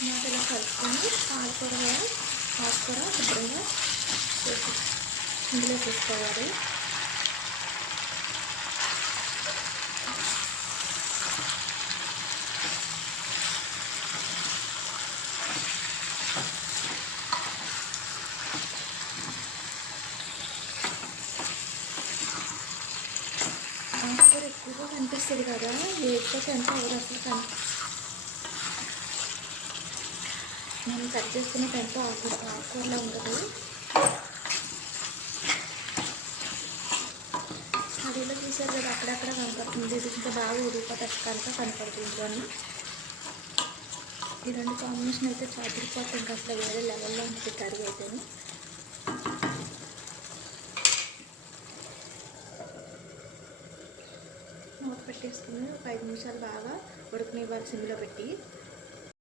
మాట ఇలా కలుపుకొని పాలకూర కూడా ఆకుకూర శుభ్రంగా ఇందులో వేసుకోవాలి. ఎక్కువగా కనిపిస్తుంది కదా లేకపోతే ఎంత ఎవరు అసలు కని మనం కట్ చేసుకునే టైంలో ఆఫర్ ఆకుకూరలో ఉండదు. అడిలో చూసారు కదా అక్కడక్కడ కనపడుతుంది. ఇది ఇంకా బాగా ఉడికిపోతే కనపడుతుంది కానీ ఈ రెండు కాంబినేషన్ అయితే చాటిపోతే ఇంకా అసలు వేరే లెవెల్లో ఉంటుంది కర్రీ అయితేనే. మూత పెట్టేసుకుని ఒక ఐదు నిమిషాలు బాగా ఉడకనివ్వాలి సిమ్లో పెట్టి.